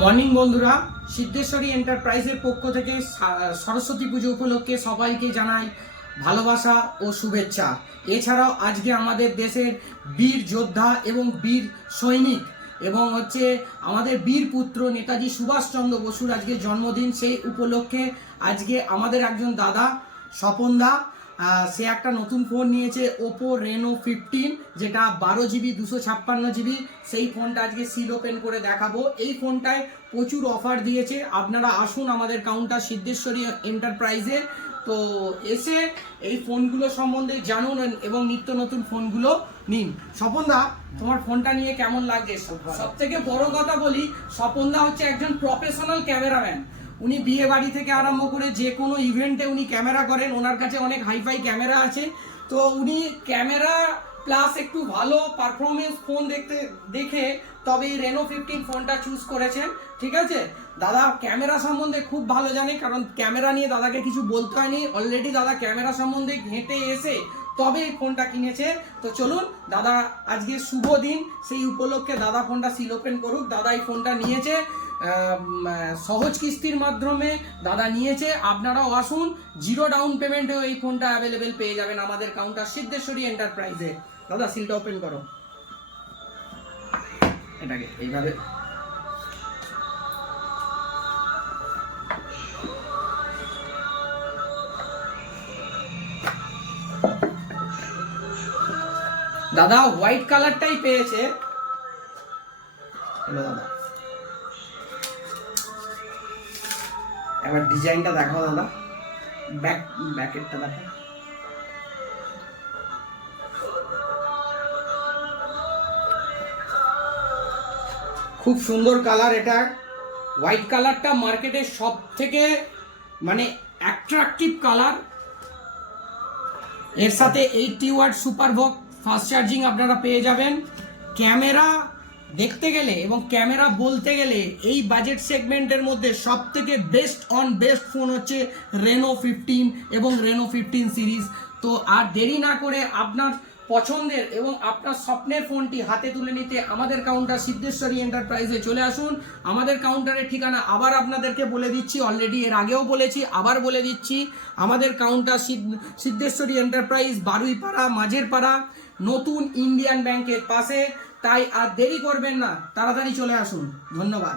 Morning বন্ধুরা, সিদ্ধেশ্বরী এন্টারপ্রাইজের পক্ষ থেকে সরস্বতী পুজো উপলক্ষে সবাইকে জানাই ভালোবাসা ও শুভেচ্ছা। এছাড়াও আজকে আমাদের দেশের বীর যোদ্ধা এবং বীর সৈনিক এবং আমাদের বীর পুত্র নেতাজি সুভাষচন্দ্র বসুর আজকে জন্মদিন। সেই উপলক্ষে আজকে আমাদের একজন দাদা স্বপনদা সে একটা নতুন ফোন নিয়েছে, ওপো রেনো 15, যেটা 12GB 256GB। সেই ফোনটা আজকে সিল ওপেন করে দেখাবো। এই ফোনটায় প্রচুর অফার দিয়েছে, আপনারা আসুন আমাদের কাউন্টার সিদ্ধেশ্বরী এন্টারপ্রাইজে। তো এসে এই ফোনগুলো সম্বন্ধে জানুন এবং নিত্য নতুন ফোনগুলো নিন। স্বপনদা, তোমার ফোনটা নিয়ে কেমন লাগছে? সব থেকে বড় কথা বলি, স্বপনদা হচ্ছে একজন প্রফেশনাল ক্যামেরাম্যান। উনি বিয়ে বাড়ি থেকে আরম্ভ করে যে কোনো ইভেন্টে উনি ক্যামেরা করেন। ওনার কাছে অনেক হাইফাই ক্যামেরা আছে। তো উনি ক্যামেরা প্লাস একটু ভালো পারফরমেন্স ফোন দেখে তবে এই রেনো 15 ফোনটা চুজ করেছেন। ঠিক আছে, দাদা ক্যামেরা সম্বন্ধে খুব ভালো জানে, কারণ ক্যামেরা নিয়ে দাদাকে কিছু বলতে হয়নি। অলরেডি দাদা ক্যামেরা সম্বন্ধে ঘেঁটে এসে তবে এই ফোনটা কিনেছে। তো চলুন, দাদা আজকে শুভ দিন, সেই উপলক্ষে দাদা ফোনটা সিল ওপেন করুক। দাদা এই ফোনটা নিয়েছে সহজ কিস্তির মাধ্যমে দাদা নিয়েছে। আপনারাও আসুন, জিরো ডাউন পেমেন্টেও এই ফোনটা অ্যাভেলেবেল পেয়ে যাবেন আমাদের কাউন্টার সিদ্ধেশ্বরী এন্টারপ্রাইজে। দাদা সিলটা ওপেন করো, এটাকে এইভাবে। দাদা হোয়াইট কালারটাই পেয়েছে। দাদা এবার ডিজাইনটা দেখো দাদা, ব্যাকেটটা দেখো। খুব সুন্দর কালার এটা। হোয়াইট কালারটা মার্কেটের সব থেকে অ্যাট্রাকটিভ কালার। এর সাথে 80 watt super box fast charging আপনারা পেয়ে যাবেন। ক্যামেরা দেখতে গেলে এবং ক্যামেরা বলতে গেলে এই বাজেট সেগমেন্টের মধ্যে সব থেকে বেস্ট ফোন হচ্ছে রেনো 15 এবং রেনো 15 সিরিজ। তো আর দেরি না করে আপনার পছন্দের এবং আপনার স্বপ্নের ফোনটি হাতে তুলে নিতে আমাদের কাউন্টার সিদ্ধেশ্বরী এন্টারপ্রাইজে চলে আসুন। আমাদের কাউন্টারের ঠিকানা আবার আপনাদেরকে বলে দিচ্ছি, অলরেডি এর আগেও বলেছি, আবার বলে দিচ্ছি। আমাদের কাউন্টার সিদ্ধেশ্বরী এন্টারপ্রাইজ, বারুইপাড়া, মাঝের পাড়া, নতুন ইন্ডিয়ান ব্যাংকের পাশে। তাই আর দেরি করবেন না, তাড়াতাড়ি চলে আসুন। ধন্যবাদ।